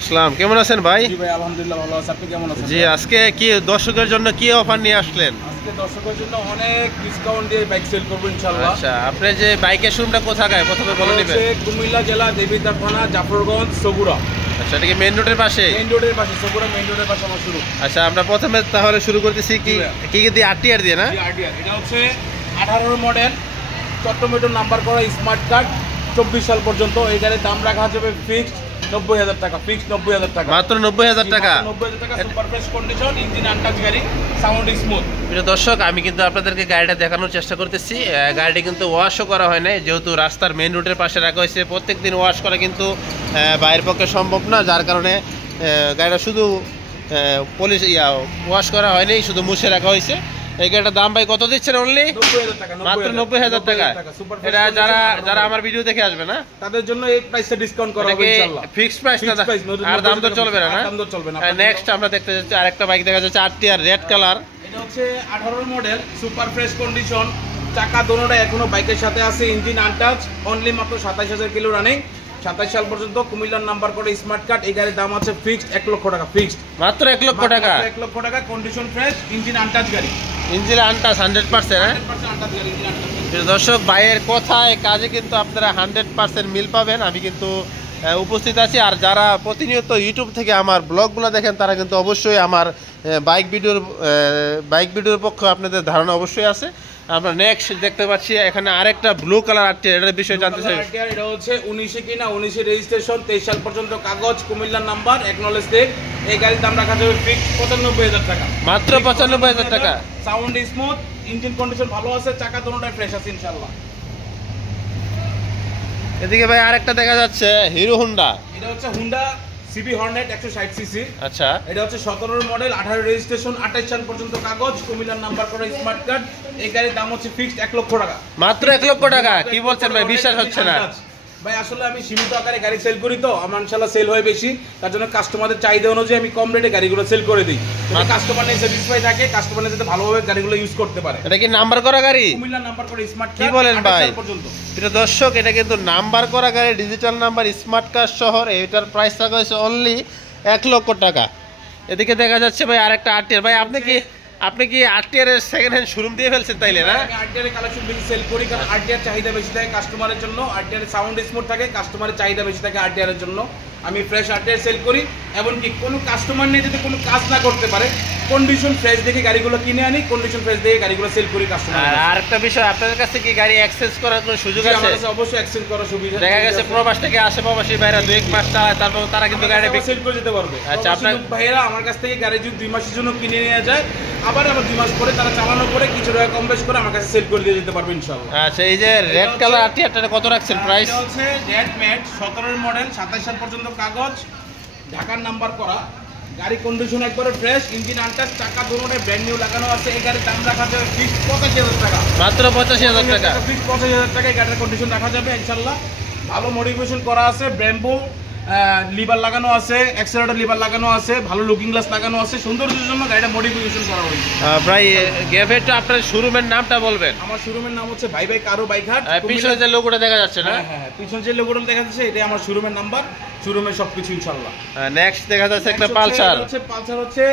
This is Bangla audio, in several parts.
আসসালাম, কেমন আছেন ভাই? জি ভাই, আলহামদুলিল্লাহ ভালো আছি। আপনি কেমন আছেন? জি, আজকে কি দর্শকের জন্য কি অফার নিয়ে আসলেন? আজকে দর্শকের জন্য অনেক ডিসকাউন্ট দিয়ে বাইক সেল করব ইনশাআল্লাহ। আচ্ছা, আপনি যে বাইকের শোরুমটা কোথায় প্রথমে বলে নেবেন? কুমিল্লা জেলা দেবিদ্বার থানা জাফরগঞ্জ সগুড়া। আচ্ছা, এটা কি মেইন রোডের পাশে? মেইন রোডের পাশে, সগুড়া মেইন রোডের পাশে আমার শুরু। আচ্ছা, আমরা প্রথমে তাহলে শুরু করতেছি কি দিয়ে? আরটিআর দিয়ে না? আরটিআর, এটা হচ্ছে 18 মডেল, চট্টমেটর নাম্বার করা স্মার্ট কার্ড, 24 সাল পর্যন্ত। এই গাড়ির দাম রাখা যাবে ফিক্সড 90,000 টাকা। ফিক্সড 90,000 টাকা, মাত্র 90,000 টাকা। 90,000 টাকা। Super fresh condition, engine untouch গাড়ি, সাউন্ড স্মুথ। প্রিয় দর্শক, আমি কিন্তু আপনাদেরকে গাড়িটা দেখানোর চেষ্টা করতেছি। গাড়িটি কিন্তু ওয়াশও করা হয় নাই, যেহেতু রাস্তার মেইন রোডের পাশে রাখা হয়েছে। প্রত্যেকদিন ওয়াশ করা কিন্তু বাইরের পক্ষে সম্ভব না, যার কারণে গাড়িটা শুধু পলিশ ওয়াশ করা হয়নি, শুধু মুছে রাখা হয়েছে। এই গাড়িটার দাম ভাই কত দিচ্ছেন? অনলি 90,000 টাকা। মাত্র 90,000 টাকা। এটা যারা আমার ভিডিও দেখে আসবে না, তাদের জন্য এই প্রাইসটা ডিসকাউন্ট করা হবে ইনশাআল্লাহ। ফিক্সড প্রাইস না, আর দাম তো চলবে না। দাম তো চলবে না। নেক্সট আমরা দেখতে যাচ্ছি আরেকটা বাইক দেখা যাচ্ছে, আরটিআর রেড কালার। এটা হচ্ছে 18 মডেল, সুপার ফ্রেশ কন্ডিশন, চাকা দোনোটা এখনো বাইকের সাথে আছে, ইঞ্জিন আনটাচ, অনলি মাত্র 27,000 কিলো রানিং, 27 সাল পর্যন্ত, কুমিল্লার নাম্বার করে স্মার্ট কার্ড। এই গাড়ির দাম আছে ফিক্সড 1 লক্ষ টাকা। ফিক্সড মাত্র 1 লক্ষ টাকা। 1 লক্ষ টাকা, কন্ডিশন ফ্রেশ, ইঞ্জিন আনটাচ গাড়ি। Engine untouch 100%। হ্যাঁ আনটাচ গাড়ি, ইঞ্জিন আনটাচ। দর্শক, ভাইয়ের কথায় কাজে কিন্তু আপনারা 100% মিল পাবেন। আমি কিন্তু উপস্থিত আছি। আর যারা প্রতিনিয়ত ইউটিউব থেকে আমার ব্লগগুলো দেখেন, তারা কিন্তু অবশ্যই আমার বাইক ভিডিওর পক্ষে আপনাদের ধারণা অবশ্যই আছে। আমরা নেক্সট দেখতে পাচ্ছি এখানে আরেকটা ব্লু কালার আরটিআর, এটার বিষয়ে জানতে চাই। এটা হচ্ছে 19 কিনা, 19 রেজিস্ট্রেশন, 23 সাল পর্যন্ত কাগজ, কুমিল্লার নাম্বার, একনলেজ ডেট। এই গাড়ির দাম রাখা যাবে ফিক্সড 95,000 টাকা। মাত্র 95,000 টাকা। সাউন্ড স্মুথ, ইঞ্জিন কন্ডিশন ভালো আছে, চাকা দোনোটাই ফ্রেশ আছে ইনশাআল্লাহ। এদিকে ভাই আরেকটা দেখা যাচ্ছে হিরো হোন্ডা। এটা হচ্ছে হুন্ডা সিবি হর্নেট 160 সিসি। আচ্ছা, এটা হচ্ছে 17 মডেল, 18 রেজিস্ট্রেশন, 28 সাল পর্যন্ত কাগজ, কুমিল্লার নাম্বার করা স্মার্ট কার্ড। এই গাড়ির দাম হচ্ছে ফিক্সড 1 লক্ষ টাকা। মাত্র 1 লক্ষ টাকা। কি বলছেন ভাই, বিশ্বাস হচ্ছে না? ভাই আসলে আমি সীমিত আকারে গাড়ি সেল করি, তো আমার ইনশাআল্লাহ সেল হয় বেশি, তার জন্য কাস্টমারদের চাহিদা অনুযায়ী আমি কম রেটে গাড়িগুলো সেল করে দিই। কাস্টমার নিয়ে স্যাটিসফাই থাকে, কাস্টমার যাতে ভালোভাবে গাড়িগুলো ইউজ করতে পারে। এটা কি নাম্বার করা গাড়ি? কুমিল্লার নাম্বার করে স্মার্ট কার্ড। কি বলেন ভাই? পর্যন্ত প্রিয় দর্শক, এটা কিন্তু নাম্বার করা গাড়ি, ডিজিটাল নাম্বার, স্মার্ট কার্ড শহর। এটার প্রাইস থাকা হয়েছে অনলি 1 লক্ষ টাকা। এদিকে দেখা যাচ্ছে ভাই আরেকটা আরটিআর। ভাই আপনি কি আরটিআর এর সেকেন্ড হ্যান্ড শোরুম দিয়ে ফেলছেন তাইলে না? আরটিআর এর কালেকশন বেশি সেল করি, কারণ আরটিআর চাহিদা বেশি থাকে কাস্টমারের জন্য। আরটিআর এর সাউন্ড স্মুথ থাকে, কাস্টমারের চাহিদা বেশি থাকে আরটিআর এর জন্য। আমি ফ্রেশ আরটিআর সেল করি। এমনকি কোনো কাস্টমার নিয়ে যদি কোনো কাজ না করতে পারে, কন্ডিশন ফ্রেশ দেখে গাড়িগুলো কিনে আনি, কন্ডিশন ফ্রেশ দেখে গাড়িগুলো সেল করি কাস্টমার। আর একটা বিষয়, আপনাদের কাছে কি গাড়ি এক্সচেঞ্জ করার কোনো সুযোগ আছে? আমাদের কাছে অবশ্যই এক্সচেঞ্জ করার সুবিধা। দেখা গেছে প্রবাস থেকে আসে, প্রবাসী ভাইরা 2-1 মাস চালায়, তারপর তারা কিন্তু গাড়ি সেল করে যেতে পারবে। আচ্ছা, আপনার ভাইরা আমার কাছ থেকে গাড়ি যদি 2 মাসের জন্য কিনে নিয়ে যায়, আবার 2 মাস পরে তারা চালানোর পরে কিছু টাকা কম বেশ করে আমার কাছে সেল করে দিয়ে যেতে পারবে ইনশাআল্লাহ। আচ্ছা, এই যে রেড কালার আরটিআরটা কত রাখছেন প্রাইস? এটা হচ্ছে রেড ম্যাট, 17 মডেল, 27 সাল পর্যন্ত কাগজ, ঢাকার নাম্বার করা, গাড়ি কন্ডিশন একবারে ফ্রেশ, ইঞ্জিন আনটাচ, চাকা দোনোটাই ব্র্যান্ড নিউ লাগানো আছে। এই গাড়ির দাম রাখা যাবে ফিক্সড 85,000 টাকা। মাত্র 85,000 টাকা। ফিক্সড 85,000 টাকায় গাড়ির কন্ডিশন রাখা যাবে ইনশাআল্লাহ। ভালো মডিফিকেশন করা আছে, ব্র্যাম্বো লিভার লাগানো আছে, অ্যাক্সেলারেটর লিভার লাগানো আছে, ভালো লুকিং গ্লাস লাগানো আছে। সৌন্দর্যের জন্য গাড়িটা মডিফিকেশন করা হয়েছে। ভাই গেভেটটা আপনার শোরুমের নামটা বলবেন? আমার শোরুমের নাম হচ্ছে ভাই কারো বাইক হাট। পিছনে যে লোগোটা দেখা যাচ্ছে না? হ্যাঁ, পিছনে যে লোগোটা দেখা যাচ্ছে, এটাই আমার শোরুমের নাম্বার, শোরুমের সবকিছু ইনশাআল্লাহ। নেক্সট দেখা যাচ্ছে একটা পালসার। পালসার হচ্ছে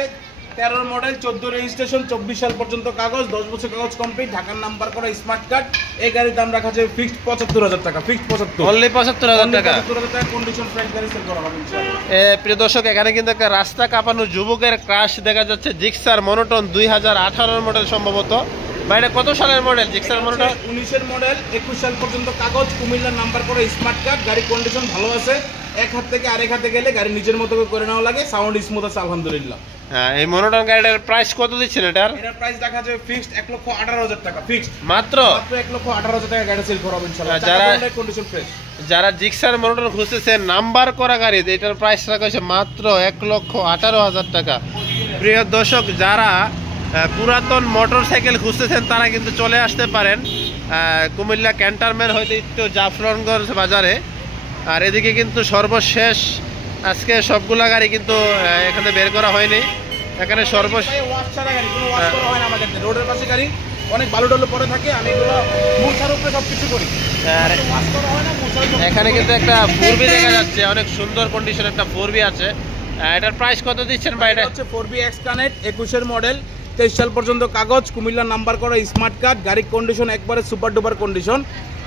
13 মডেল, 14 রেজিস্ট্রেশন, 24 সাল পর্যন্ত কাগজ, 10 বছর কাগজ কমপ্লিট, ঢাকার নাম্বার করা স্মার্ট কার্ড। এই গাড়ির দাম রাখা যাবে ফিক্সড 75,000 টাকা। ফিক্সড 75, অনলি 75,000 টাকা। 75,000 টাকা কন্ডিশন ফ্রেশ গাড়ি সেল করা হবে ইনশাআল্লাহ। প্রিয় দর্শক, এখানে কিন্তু একটা রাস্তা কাঁপানো যুবকের ক্রাশ দেখা যাচ্ছে, জিক্সার মনোটন 2018 মডেল সম্ভবত। ভাই এটা কত সালের মডেল জিক্সার মনোটন? 19 মডেল, 21 সাল পর্যন্ত কাগজ, কুমিল্লার নাম্বার করে স্মার্ট কার্ড, গাড়ি কন্ডিশন ভালো আছে। এক হাত থেকে আরেক হাতে গেলে গাড়ি নিজের মতো করে নেওয়া লাগে, সাউন্ড স্মুথ আছে আলহামদুলিল্লাহ। হ্যাঁ, এই মনোটন গাড়িটার প্রাইস কত দিচ্ছেন এটার? এটার প্রাইস দেখা যাবে ফিক্সড 1,18,000 টাকা। ফিক্সড মাত্র 1,18,000 টাকা গাড়ি সেল করা হবে ইনশাআল্লাহ। Condition fresh. যারা জিক্সার মনোটন খুঁজতেছেন নাম্বার করা গাড়ি, এটার প্রাইস রাখা হয়েছে মাত্র 1,18,000 টাকা। প্রিয় দর্শক, যারা পুরাতন মোটর সাইকেল খুঁজতেছেন, তারা কিন্তু চলে আসতে পারেন কুমিল্লা ক্যান্টনমেন্ট হইতে একটু জাফরানগঞ্জ বাজারে। আর এদিকে কিন্তু সর্বশেষ আজকে সবগুলা গাড়ি কিন্তু এখানে বের করা হয়নি। এখানে সর্বশেষ ওয়াশ ছাড়া গাড়ি, কোনো ওয়াশ করা হয় না আমাদের রোডের পাশে গাড়ি, অনেক বালু টালু পরে থাকে, আমি এগুলো মূর্ছার উপরে সব কিছু করি। আর ওয়াশ করা হয় না, মূর্ছার উপরে এখানে কিন্তু একটা 4B দেখা যাচ্ছে, অনেক সুন্দর কন্ডিশন একটা 4B আছে। এটার প্রাইস কত দিচ্ছেন ভাই? এটা হচ্ছে 4B এক্স কানেক্ট 21-এর মডেল, 23 সাল পর্যন্ত কাগজ, কুমিল্লা নাম্বার করা, স্মার্ট কার্ড, গাড়ির কন্ডিশন একবারে সুপার ডুপার কন্ডিশন।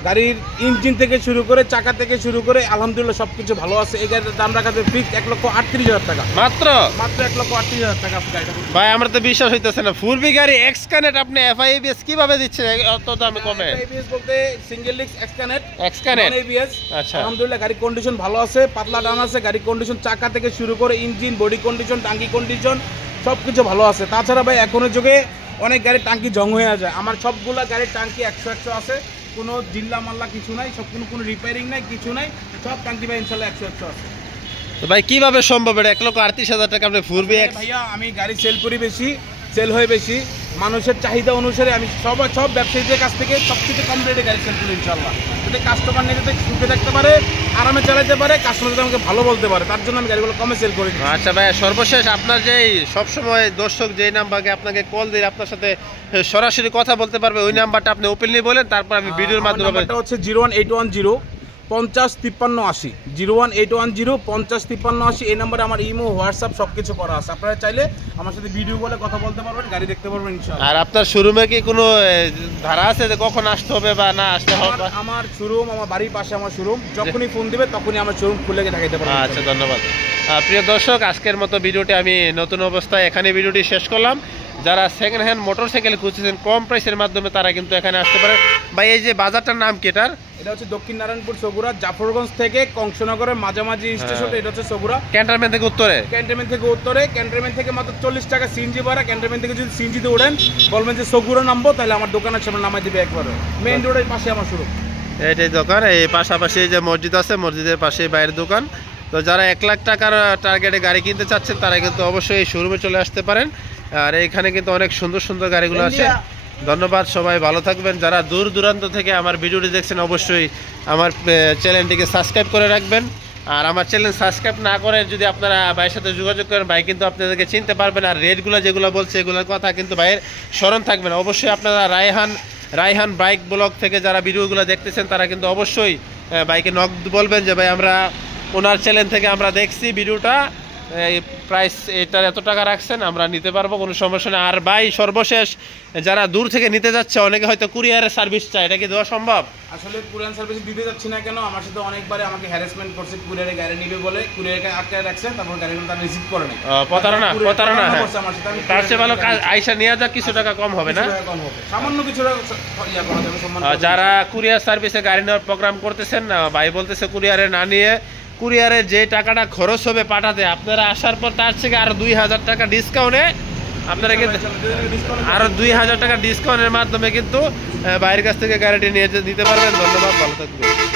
গাড়ির ইঞ্জিন থেকে শুরু করে চাকা থেকে শুরু করে আলহামদুলিল্লাহ সবকিছু ভালো আছে। এই গাড়ির দাম রাখা আছে ফিক্স 1,38,000 টাকা, মাত্র 1,38,000 টাকা আপনি গাড়িটা করতে ভাই। আমরা তো বিশ্বাস হইতেছে না, 4B গাড়ি এক্স কানেক্ট আপনি FI-ABS কিভাবে দিচ্ছেন এত দামে কমে? ABS বলতে single disc x connect, x connect ABS। আচ্ছা, আলহামদুলিল্লাহ গাড়ির কন্ডিশন ভালো আছে, পাতলা ডান আছে, গাড়ির কন্ডিশন চাকা থেকে শুরু করে ইঞ্জিন, বডি কন্ডিশন, টাঙ্কি কন্ডিশন সবকিছু ভালো আছে। তাছাড়া ভাই এখনের যুগে অনেক গাড়ির টাঙ্কি জং হয়ে যায়, আমার সবগুলা গাড়ির টাঙ্কি 100 আছে, কোনো জিল্লা মাল্লা কিছু নাই, সব কোনো রিপেয়ারিং নাই, কিছু নাই, সব টাঙ্কি ভাই ইনশাল্লাহ 100 আছে। তো ভাই কিভাবে সম্ভব এটা 1,38,000 টাকা আপনি 4B এক্স? ভাইয়া আমি গাড়ি সেল করি বেশি, সেল হয় বেশি, মানুষের চাহিদা অনুসারে আমি সব ব্যবসায়ীদের কাছ থেকে সবচেয়ে কম রেটে গাড়ি সেল করি ইনশাল্লাহ, যাতে কাস্টমার নিজেদের সুখে থাকতে পারে, আরামে চালাতে পারে, কাস্টমার যাতে আমাকে ভালো বলতে পারে, তার জন্য আমি গাড়িগুলো কমে সেল করি। আচ্ছা ভাই, সর্বশেষ আপনার যেই সবসময় দর্শক যেই নাম্বারকে আপনাকে কল দিয়ে আপনার সাথে সরাসরি কথা বলতে পারবে, ওই নাম্বারটা আপনি ওপেনলি বলেন, তারপর আমি ভিডিওর মাধ্যমে। নাম্বারটা হচ্ছে 01810 505380, 01810 505380। এই নাম্বারে আমার ইমো, হোয়াটসঅ্যাপ সবকিছু করা আছে, আপনারা চাইলে আমার সাথে ভিডিও বলে কথা বলতে পারবেন, গাড়ি দেখতে পারবেন ইনশাআল্লাহ। আর আপনার শোরুমে কি কোনো ধারা আছে যে কখন আসতে হবে বা না আসতে হবে? আমার শোরুম আমার বাড়ির পাশে, আমার শোরুম, যখনই ফোন দিবে তখনই আমার শোরুম খুলে দেখাইতে পারবেন। আচ্ছা, ধন্যবাদ। প্রিয় দর্শক, আজকের মতো ভিডিওটি আমি নতুন অবস্থায় এখানে ভিডিওটি শেষ করলাম। যারা সেকেন্ড হ্যান্ড মোটরসাইকেল খুঁজছেন কম প্রাইসের মাধ্যমে, তারা কিন্তু এখানে আসতে পারে। ভাই এই যে বাজারটার নাম কি এটার? এটা হচ্ছে দক্ষিণ নারায়ণপুর সগুরা, জাফরগঞ্জ থেকে কংসনগরের মাঝামাঝি স্টেশন, এটা হচ্ছে সগুরা। ক্যান্টনমেন্ট থেকে উত্তরে? ক্যান্টনমেন্ট থেকে উত্তরে, ক্যান্টনমেন্ট থেকে মাত্র 40 টাকা সিএনজি ভাড়া। ক্যান্টনমেন্ট থেকে যদি সিএনজিতে ওঠেন, বলবেন যে সগুরা নামবো, তাহলে আমার দোকানের সামনে নামাই দিবে একবারে, মেইন রোডের পাশে আমার শুরু। এইটাই দোকান, এই পাশাপাশি যে মসজিদ আছে, মসজিদের পাশে বাইরের দোকান। তো যারা 1 লাখ টাকার টার্গেটে গাড়ি কিনতে চাচ্ছেন, তারা কিন্তু অবশ্যই এই শোরুমে চলে আসতে পারেন। আর এইখানে কিন্তু অনেক সুন্দর সুন্দর গাড়িগুলো আছে। ধন্যবাদ, সবাই ভালো থাকবেন। যারা দূর দূরান্ত থেকে আমার ভিডিওটি দেখছেন, অবশ্যই আমার চ্যানেলটিকে সাবস্ক্রাইব করে রাখবেন। আর আমার চ্যানেল সাবস্ক্রাইব না করে যদি আপনারা ভাইয়ের সাথে যোগাযোগ করেন, ভাই কিন্তু আপনাদেরকে চিনতে পারবেন। আর রেটগুলো যেগুলো বলছে, এগুলোর কথা কিন্তু ভাইয়ের স্মরণ থাকবেন। অবশ্যই আপনারা রায়হান বাইক ব্লগ থেকে যারা ভিডিওগুলো দেখতেছেন, তারা কিন্তু অবশ্যই বাইকে নক বলবেন যে ভাই আমরা ওনার চ্যানেল থেকে আমরা দেখছি ভিডিওটা, এই প্রাইস এটার এত টাকা রাখছেন, আমরা নিতে পারবো, কোনো সমস্যা নেই। আর ভাই সর্বশেষ, যারা দূর থেকে নিতে যাচ্ছে, অনেকে হয়তো কুরিয়ারের সার্ভিস চায়, এটা কি দেওয়া সম্ভব? আসলে কুরিয়ার সার্ভিস দিতে যাচ্ছি না কেন, আমার সাথে অনেকবারে আমাকে হ্যারাসমেন্ট করছে, কুরিয়ারে গাড়ি নিবে বলে কুরিয়ারকে আটকায় রাখছে, তারপর গাড়িগুলো তারা রিসিভ করে নাই। প্রতারণা হ্যাঁ, তার চেয়ে ভালো আইসা নিয়ে যাক, কিছু টাকা কম হবে না? কম হবে, সামান্য কিছু ইয়া করা যাবে, সম্মান। যারা কুরিয়ার সার্ভিসে গাড়ি নেওয়ার প্রোগ্রাম করতেছেন, ভাই বলতেছে কুরিয়ারে না নিয়ে, কুরিয়ারে যে টাকাটা খরচ হবে পাঠাতে, আপনারা আসার পর তার থেকে আরো 2000 টাকা ডিসকাউন্টে আপনারা কিন্তু আরো 2000 টাকা ডিসকাউন্টের মাধ্যমে কিন্তু বাইরের কাছ থেকে গাড়িটি নিয়ে নিতে পারবেন। ধন্যবাদ, ভালো থাকবেন।